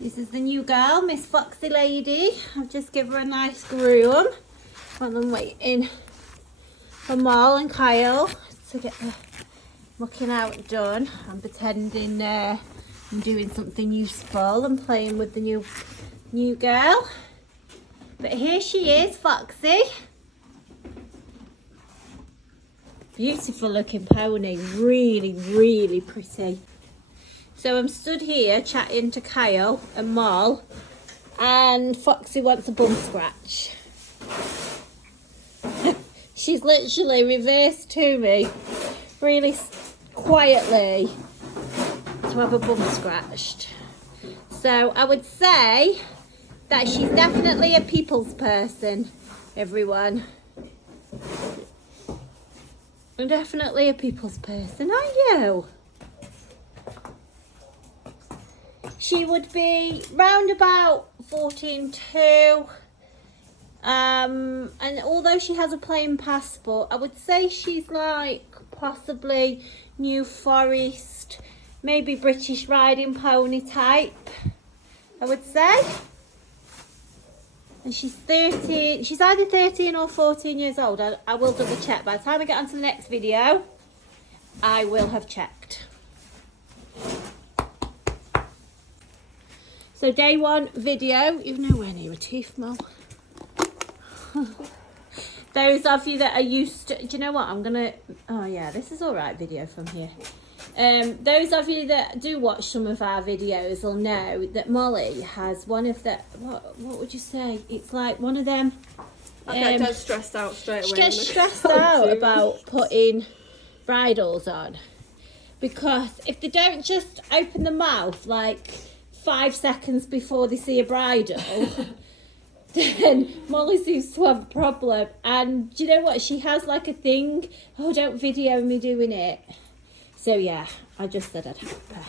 This is the new girl, Miss Foxy Lady. I've just given her a nice groom while I'm waiting for Mal and Kyle to get the mucking out done. I'm pretending I'm doing something useful and playing with the new girl. But here she is, Foxy. Beautiful looking pony, really, really pretty. So I'm stood here chatting to Kyle and Mal, and Foxy wants a bum scratch. She's literally reversed to me, really quietly, to have a bum scratched. So I would say that she's definitely a people's person, everyone. I'm definitely a people's person, aren't you? She would be round about 14.2, and although she has a plain passport, I would say she's like possibly New Forest, maybe British riding pony type, I would say. And she's 13, she's either 13 or 14 years old. I will double check. By the time I get onto the next video, I will have checked. So day one video, you've nowhere near a teeth, Mo. Those of you that are used to, do you know what, I'm gonna, oh yeah, this is all right video from here. Those of you that do watch some of our videos will know that Molly has one of the, what would you say? It's like one of them. I get dead stressed out straight away. She gets stressed out about putting bridles on. Because if they don't just open the mouth like 5 seconds before they see a bridle, then Molly seems to have a problem. And do you know what? She has like a thing, oh, don't video me doing it. So yeah, I just said I'd help her.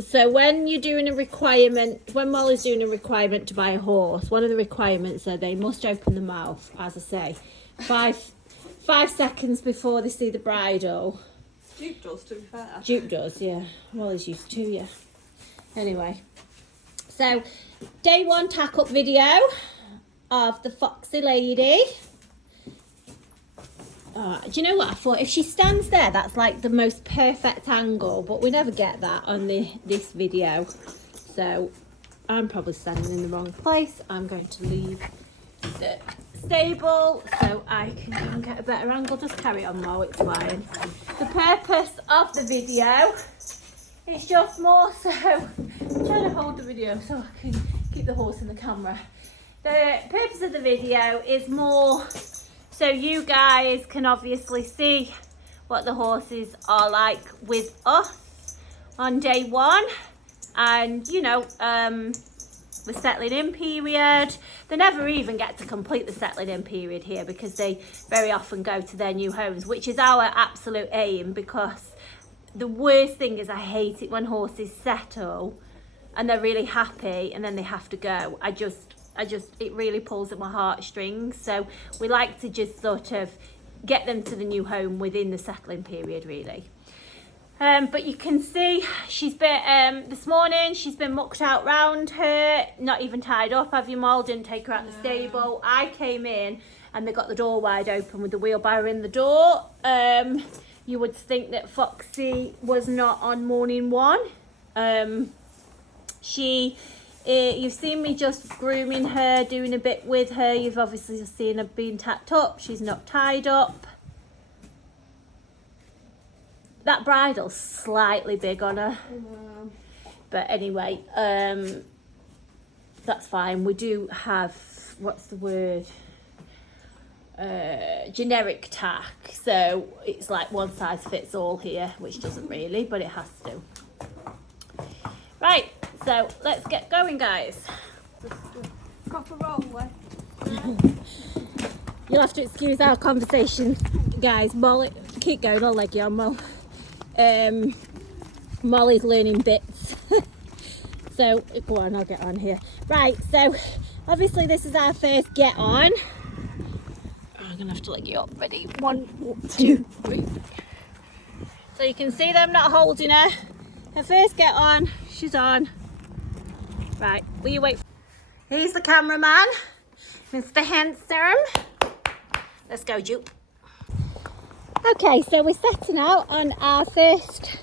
So when you're doing a requirement, when Molly's doing a requirement to buy a horse, one of the requirements are they must open the mouth, as I say, 5 seconds before they see the bridle. Duke does, to be fair. Duke does, yeah. Molly's used to, yeah. Anyway, so day one tack-up video of the Foxy Lady. Do you know what I thought? If she stands there, that's like the most perfect angle, but we never get that on this video. So I'm probably standing in the wrong place. I'm going to leave the stable so I can go and get a better angle. Just carry on, Mo, it's fine. The purpose of the video is just more so, I'm trying to hold the video so I can keep the horse in the camera. The purpose of the video is more so you guys can obviously see what the horses are like with us on day one, and you know, the settling in period. They never even get to complete the settling in period here because they very often go to their new homes, which is our absolute aim, because the worst thing is I hate it when horses settle and they're really happy and then they have to go. I just it really pulls at my heartstrings. So we like to just sort of get them to the new home within the settling period, really. But you can see she's been, this morning, she's been mucked out round her, not even tied up. Have you, Mal? Didn't take her out the stable. I came in and they got the door wide open with the wheelbarrow in the door. You would think that Foxy was not on morning one. You've seen me just grooming her, doing a bit with her. You've obviously seen her being tacked up. She's not tied up. That bridle's slightly big on her. But anyway, that's fine. We do have, what's the word? Generic tack. So it's like one size fits all here, which doesn't really, but it has to. Right, so let's get going, guys. Proper roll way. You'll have to excuse our conversation, guys. Molly, keep going, I'll leg you on, Mo. Molly's learning bits. So, go on, I'll get on here. Right, so obviously this is our first get on. I'm gonna have to leg you up. Ready? 1, 2, 3. So you can see them not holding her. Her first get on. She's on. Right, will you wait? Here's the cameraman, Mr. Handsome. Let's go, Jupe. Okay, so we're setting out on our first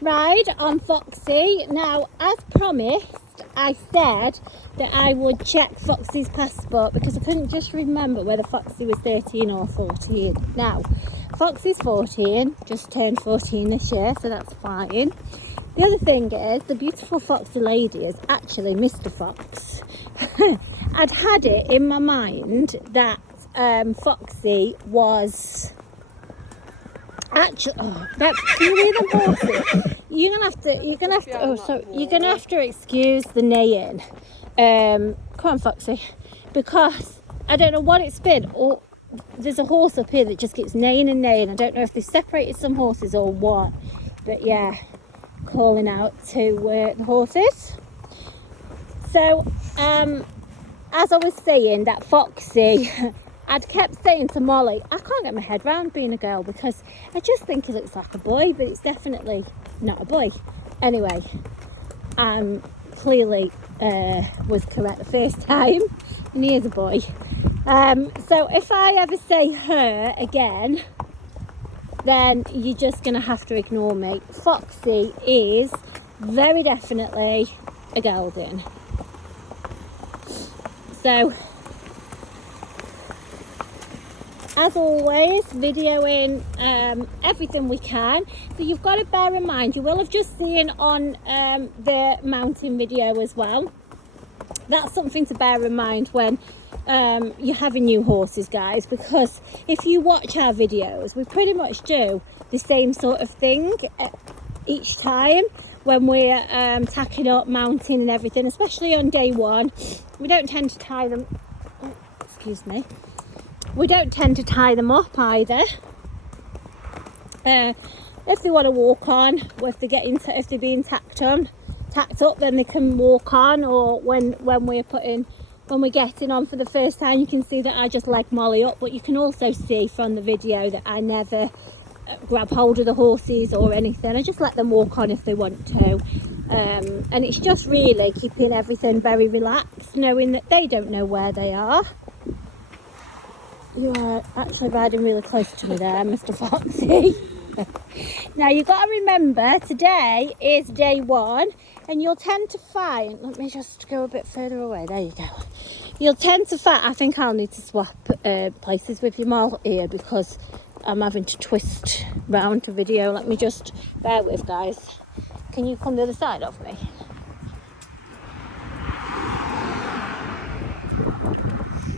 ride on Foxy. Now, as promised, I said that I would check Foxy's passport because I couldn't just remember whether Foxy was 13 or 14. Now, Foxy's 14, just turned 14 this year, so that's fine. The other thing is, the beautiful Foxy lady is actually Mr. Fox. I'd had it in my mind that Foxy was actually, that's really the horses. You're gonna have to excuse the neighing. Come on, Foxy, because I don't know what it's been. Or there's a horse up here that just keeps neighing and neighing. I don't know if they separated some horses or what, but yeah, calling out to the horses. So, as I was saying, that Foxy, I'd kept saying to Molly, I can't get my head round being a girl because I just think he looks like a boy, but it's definitely not a boy. Anyway, clearly was correct the first time, and he is a boy. So if I ever say her again, then you're just going to have to ignore me. Foxy is very definitely a gelding. So, as always, videoing everything we can. So you've got to bear in mind, you will have just seen on the mountain video as well. That's something to bear in mind when you're having new horses, guys, because if you watch our videos, we pretty much do the same sort of thing each time when we're tacking up, mounting and everything, especially on day one. We don't tend to tie them, excuse me, we don't tend to tie them up either. If they want to walk on, or if they're being tacked up, then they can walk on, or when we're getting on for the first time, you can see that I just leg Molly up, but you can also see from the video that I never grab hold of the horses or anything. I just let them walk on if they want to, and it's just really keeping everything very relaxed, knowing that they don't know where they are. You are actually riding really close to me there, Mr. Foxy. Now you've got to remember, today is day one, and you'll tend to find, let me just go a bit further away, there you go. You'll tend to find, I think I'll need to swap places with you all here because I'm having to twist round to video. Let me just bear with, guys. Can you come the other side of me?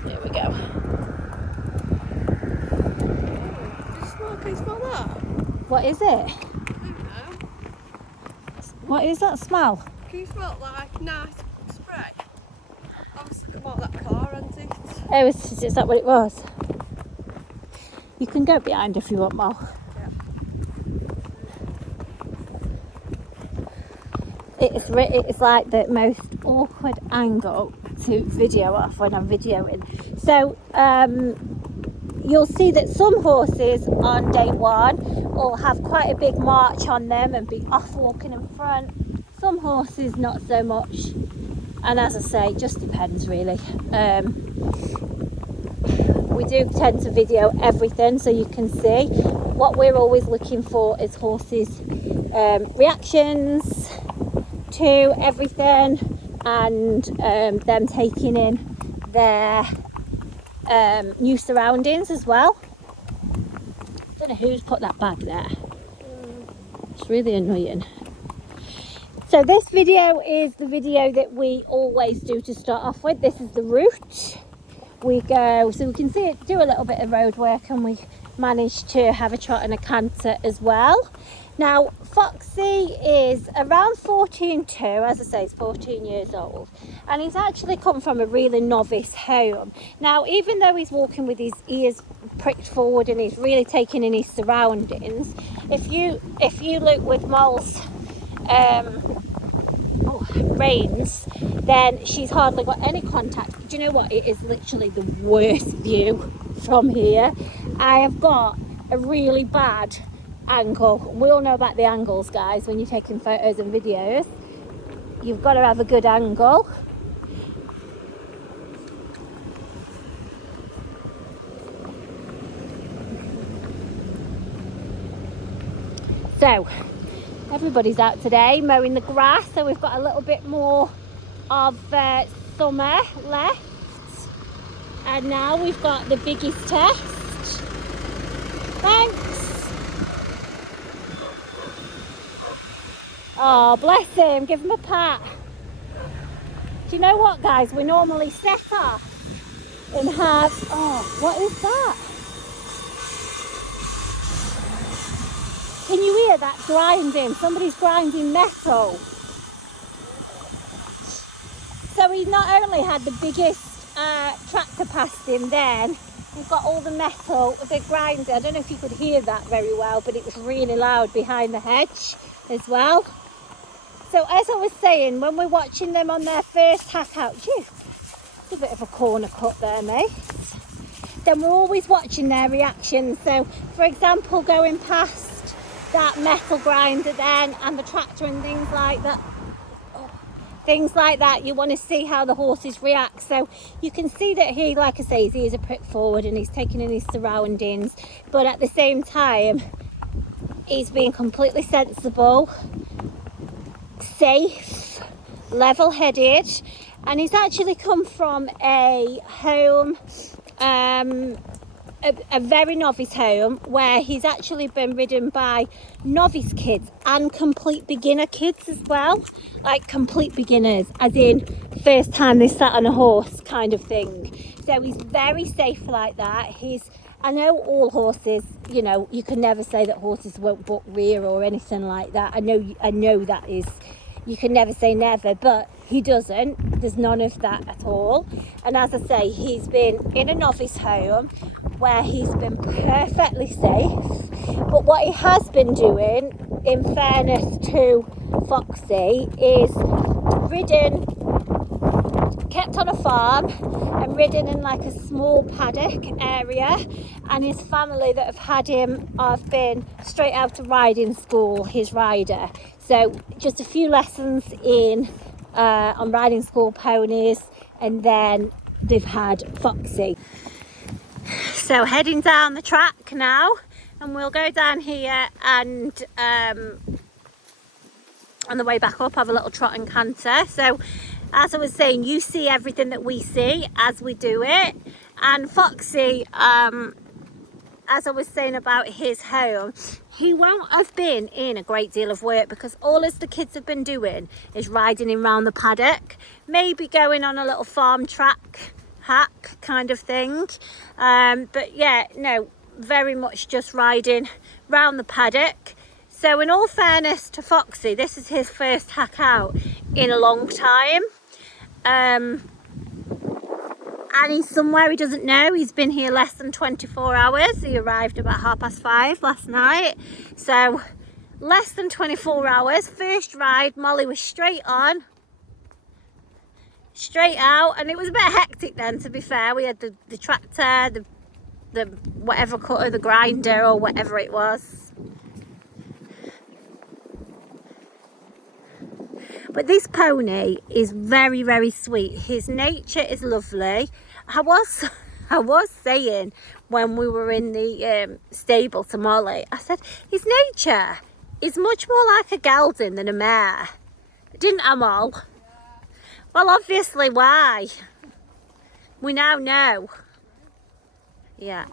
There we go. Can you smell that? What is it? I don't know. What is that smell? Can you smell like nice spray? Obviously come out that car, hasn't it? Oh, is that what it was? You can go behind if you want more. Yeah. It's like the most awkward angle to video off when I'm videoing. So, you'll see that some horses on day one will have quite a big march on them and be off walking in front. Some horses not so much, and as I say, it just depends really. We do tend to video everything so you can see. What we're always looking for is horses' reactions to everything, and them taking in their new surroundings as well. I don't know who's put that bag there. It's really annoying. So this video is the video that we always do to start off with. This is the route we go, so we can see it, do a little bit of road work, and we managed to have a trot and a canter as well. Now Foxy is around 14 too, as I say, he's 14 years old, and he's actually come from a really novice home. Now even though he's walking with his ears pricked forward and he's really taking in his surroundings, if you look with Mol's reins, then she's hardly got any contact. Do you know what? It is literally the worst view from here. I have got a really bad angle. We all know about the angles, guys. When you're taking photos and videos, you've got to have a good angle. So everybody's out today mowing the grass, so we've got a little bit more of summer left, and now we've got the biggest test. Thanks. Oh, bless him, give him a pat. Do you know what, guys, we normally set off and have, oh, what is that? Can you hear that grinding? Somebody's grinding metal. So he not only had the biggest tractor past him then, we've got all the metal, the grinder. I don't know if you could hear that very well, but it was really loud behind the hedge as well. So as I was saying, when we're watching them on their first hack out, it's a bit of a corner cut there, mate. Then we're always watching their reactions. So for example, going past that metal grinder then and the tractor and things like that, you want to see how the horses react. So you can see that he, like I say, his ears are pricked forward and he's taking in his surroundings, but at the same time he's being completely sensible, safe, level-headed, and he's actually come from a home, a very novice home, where he's actually been ridden by novice kids and complete beginner kids as well, like complete beginners as in first time they sat on a horse kind of thing. So he's very safe like that. I know all horses, you know, you can never say that horses won't buck rear or anything like that. I know that is, you can never say never, but he doesn't. There's none of that at all. And as I say, he's been in a novice home where he's been perfectly safe. But what he has been doing, in fairness to Foxy, is kept on a farm and ridden in like a small paddock area, and his family that have had him have been straight out of riding school, his rider. So just a few lessons on riding school ponies, and then they've had Foxy. So heading down the track now, and we'll go down here and on the way back up have a little trot and canter. So as I was saying, you see everything that we see as we do it. And Foxy, as I was saying about his home, he won't have been in a great deal of work because all as the kids have been doing is riding him round the paddock, maybe going on a little farm track hack kind of thing, but yeah, no, very much just riding round the paddock. So in all fairness to Foxy, this is his first hack out in a long time, and he's somewhere he doesn't know. He's been here less than 24 hours. He arrived about 5:30 last night, so less than 24 hours. First ride, Molly was straight on, straight out, and it was a bit hectic then, to be fair. We had the tractor, the whatever cutter, the grinder or whatever it was. But this pony is very, very sweet. His nature is lovely. I was saying when we were in the stable to Molly, I said his nature is much more like a gelding than a mare. Didn't I, Moll? Yeah. Well, obviously, why? We now know. Yeah.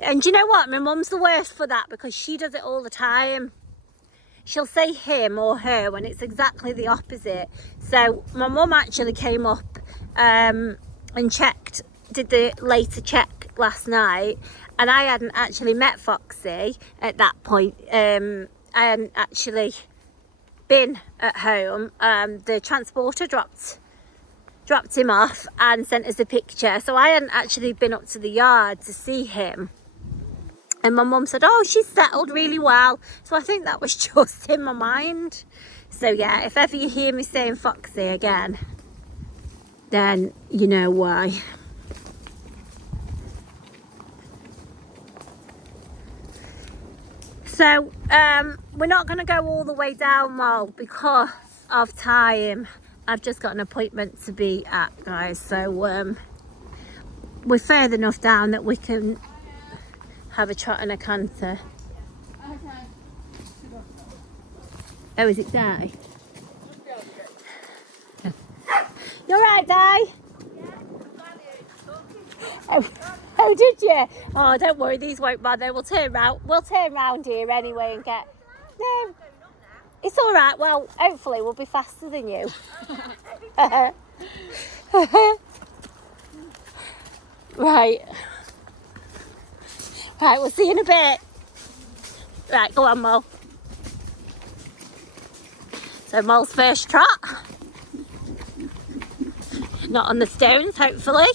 And do you know what? My mum's the worst for that because she does it all the time. She'll say him or her when it's exactly the opposite. So my mum actually came up and checked, did the later check last night, and I hadn't actually met Foxy at that point. I hadn't actually been at home. The transporter dropped him off and sent us a picture, so I hadn't actually been up to the yard to see him. And my mum said, oh, she's settled really well. So I think that was just in my mind. So yeah, if ever you hear me saying Foxy again, then you know why. So we're not going to go all the way down, Mol, because of time. I've just got an appointment to be at, guys. So we're further enough down that we can have a trot and a canter. Oh, is it Di? You're right, Di? Oh, did you? Oh, don't worry, these won't bother. We'll turn round here anyway and get... No, it's all right. Well, hopefully we'll be faster than you. Right. Right, we'll see you in a bit. Right, go on, Mo. So Mo's first trot. Not on the stones, hopefully.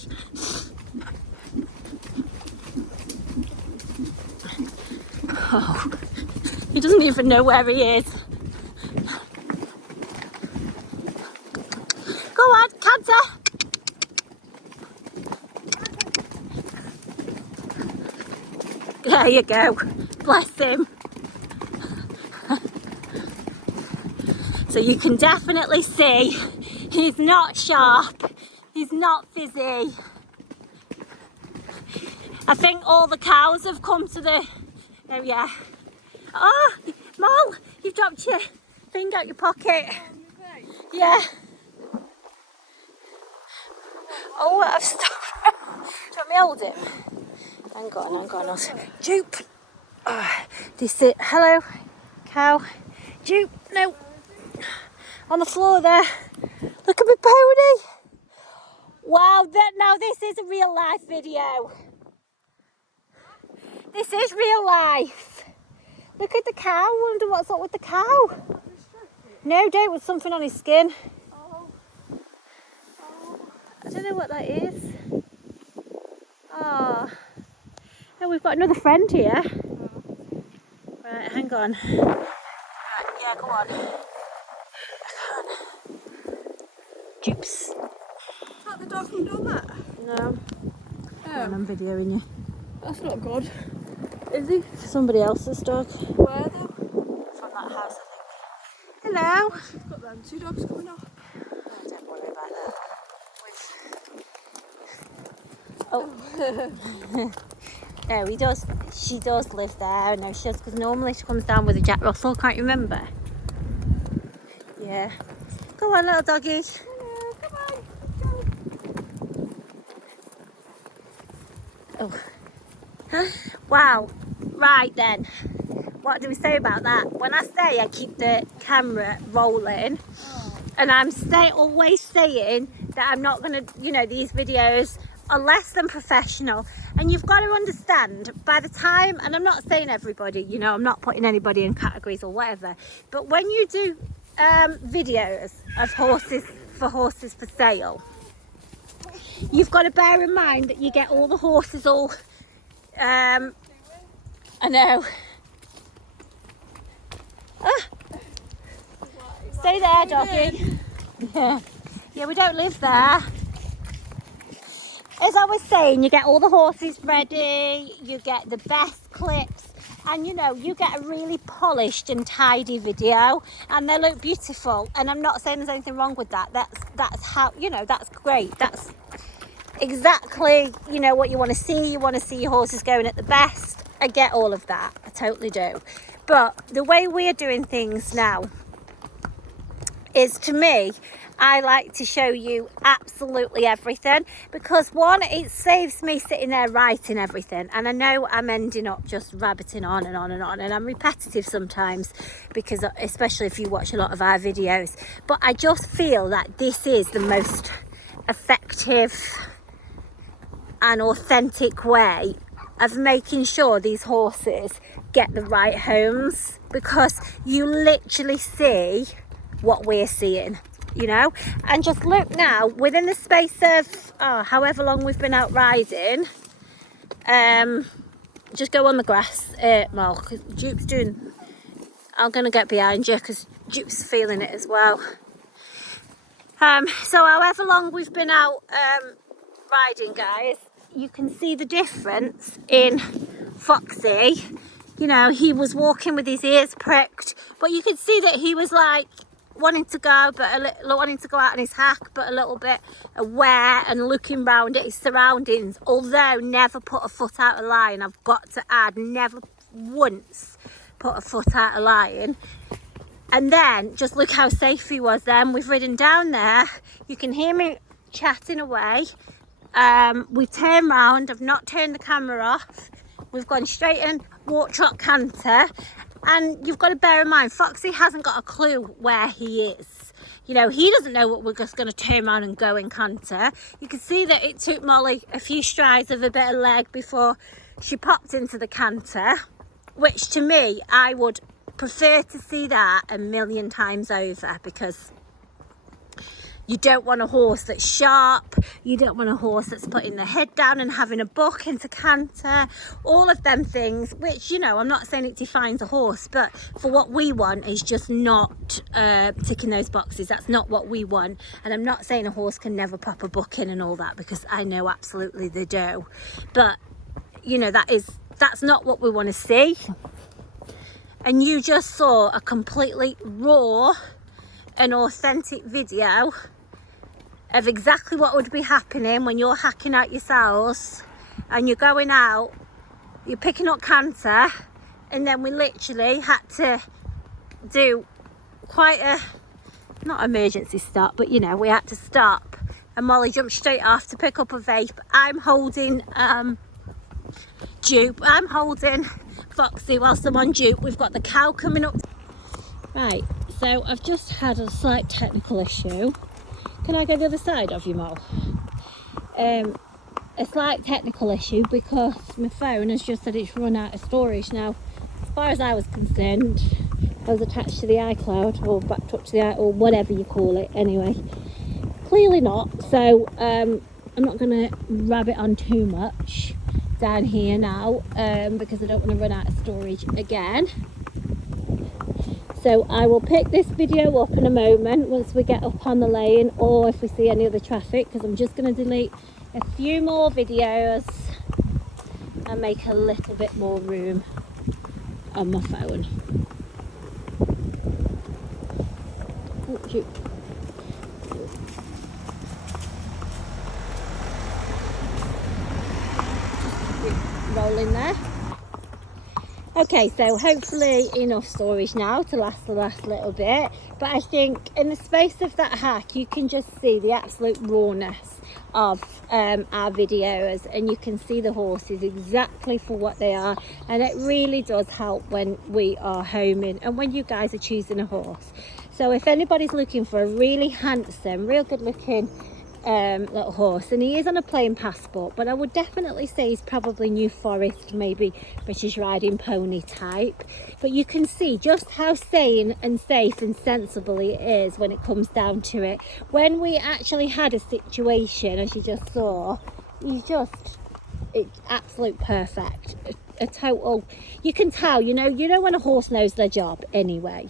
Oh, he doesn't even know where he is. Go on, canter. There you go. Bless him. So you can definitely see he's not sharp. He's not fizzy. I think all the cows have come to the... Oh, yeah. Oh, Mol, you've dropped your thing out your pocket. Yeah. Oh, I've stopped. Do you want me to hold him? Hang on. Jupe. Oh, this it. Hello, cow. Jupe, no. On the floor there. Look at my pony. Wow, now this is a real life video. This is real life. Look at the cow. I wonder what's up with the cow. No, don't, with something on his skin. I don't know what that is. Oh. Oh, we've got another friend here. Right, hang on. Right, yeah, go on. I can't. Jupes. Is that the dog from down there? No. Oh. I'm videoing you. That's not good. Is he? Somebody else's dog. Where though? From that house, I think. Hello. Oh, she's got them 2 dogs coming off. Oh, don't worry about that. Oh. No, he does. She does live there. No, she does, because normally she comes down with a Jack Russell. Can't you remember? Yeah. Go on, little doggy. Hello, come on. Oh. Wow. Right then. What do we say about that? When I say I keep the camera rolling, and I'm always saying that I'm not going to, these videos are less than professional. And you've got to understand, by the time, and I'm not saying everybody, I'm not putting anybody in categories or whatever, but when you do videos of horses for sale, you've got to bear in mind that you get all the horses all, I know. Ah. Stay there, doggy. Yeah, we don't live there. As I was saying, you get all the horses ready, you get the best clips, and you get a really polished and tidy video, and they look beautiful. And I'm not saying there's anything wrong with that. That's how, that's great. That's exactly, what you want to see. You want to see your horses going at the best. I get all of that. I totally do. But the way we are doing things now is, to me, I like to show you absolutely everything, because one, it saves me sitting there writing everything, and I know I'm ending up just rabbiting on and on and on, and I'm repetitive sometimes, because especially if you watch a lot of our videos, but I just feel that this is the most effective and authentic way of making sure these horses get the right homes, because you literally see what we're seeing, and just look now, within the space of however long we've been out riding, just go on the grass, Mol, because Jupe's doing, I'm gonna get behind you because Jupe's feeling it as well. So however long we've been out riding, guys, you can see the difference in Foxy you know, he was walking with his ears pricked, but you could see that he was like wanting to go, but wanting to go out on his hack, but a little bit aware and looking round at his surroundings, although never put a foot out of line. I've got to add, never once put a foot out of line. And then just look how safe he was then. We've ridden down there, you can hear me chatting away. We've turned round, I've not turned the camera off, we've gone straight in, walk, trot, canter. And you've got to bear in mind, Foxy hasn't got a clue where he is. You know, he doesn't know what we're just going to turn around and go and canter. You can see that it took Molly a few strides of a bit of leg before she popped into the canter, which to me, I would prefer to see that a million times over, because you don't want a horse that's sharp, you don't want a horse that's putting their head down and having a buck into canter, all of them things, which, you know, I'm not saying it defines a horse, but for what we want is just not ticking those boxes. That's not what we want. And I'm not saying a horse can never pop a buck in and all that, because I know absolutely they do. But, you know, that's not what we want to see. And you just saw a completely raw and authentic video of exactly what would be happening when you're hacking out yourselves and you're going out, you're picking up canter, and then we literally had to do quite a, not emergency stop, but you know, we had to stop, and Molly jumped straight off to pick up a vape. I'm holding dupe, I'm holding Foxy whilst I'm on dupe. We've got the cow coming up. Right, so I've just had a slight technical issue. Can I go the other side of you, Mo? A slight technical issue because my phone has just said it's run out of storage. Now, as far as I was concerned, I was attached to the iCloud, or backed up to the or whatever you call it. Anyway, clearly not. So I'm not going to rabbit on too much down here now, because I don't want to run out of storage again. So I will pick this video up in a moment once we get up on the lane, or if we see any other traffic, because I'm just going to delete a few more videos and make a little bit more room on my phone. Oh, shoot. Just rolling there. Okay, so hopefully enough storage now to last the last little bit, but I think in the space of that hack you can just see the absolute rawness of our videos, and you can see the horses exactly for what they are, and it really does help when we are homing and when you guys are choosing a horse. So if anybody's looking for a really handsome, real good looking little horse, and he is on a plain passport, but I would definitely say he's probably New Forest, maybe British riding pony type, but you can see just how sane and safe and sensible he is when it comes down to it. When we actually had a situation, as you just saw, it's absolute perfect, a total, you can tell, you know when a horse knows their job anyway.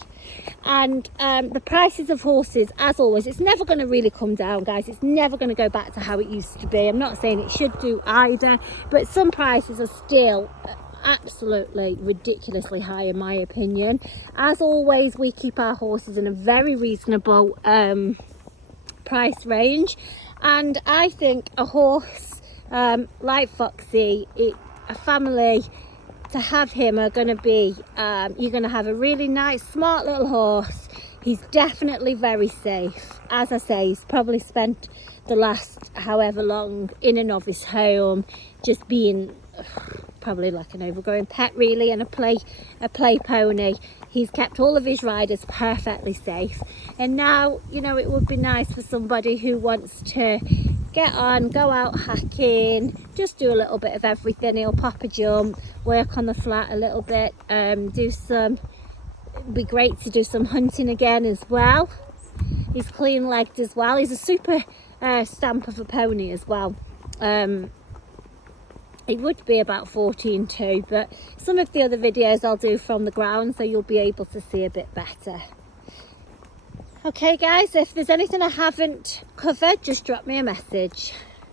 And the prices of horses, as always, it's never going to really come down, guys. It's never going to go back to how it used to be. I'm not saying it should do either, but some prices are still absolutely ridiculously high in my opinion. As always, we keep our horses in a very reasonable price range, and I think a horse like Foxy, a family to have him are going to be, you're going to have a really nice, smart little horse. He's definitely very safe. As I say, he's probably spent the last however long in and of his home, just being probably like an overgrown pet really, and a play pony. He's kept all of his riders perfectly safe, and now, you know, it would be nice for somebody who wants to get on, go out hacking, just do a little bit of everything. He'll pop a jump, work on the flat a little bit, it'd be great to do some hunting again as well. He's clean legged as well. He's a super stamp of a pony as well. It would be about 14.2, but some of the other videos I'll do from the ground, so you'll be able to see a bit better. Okay guys, if there's anything I haven't covered, just drop me a message.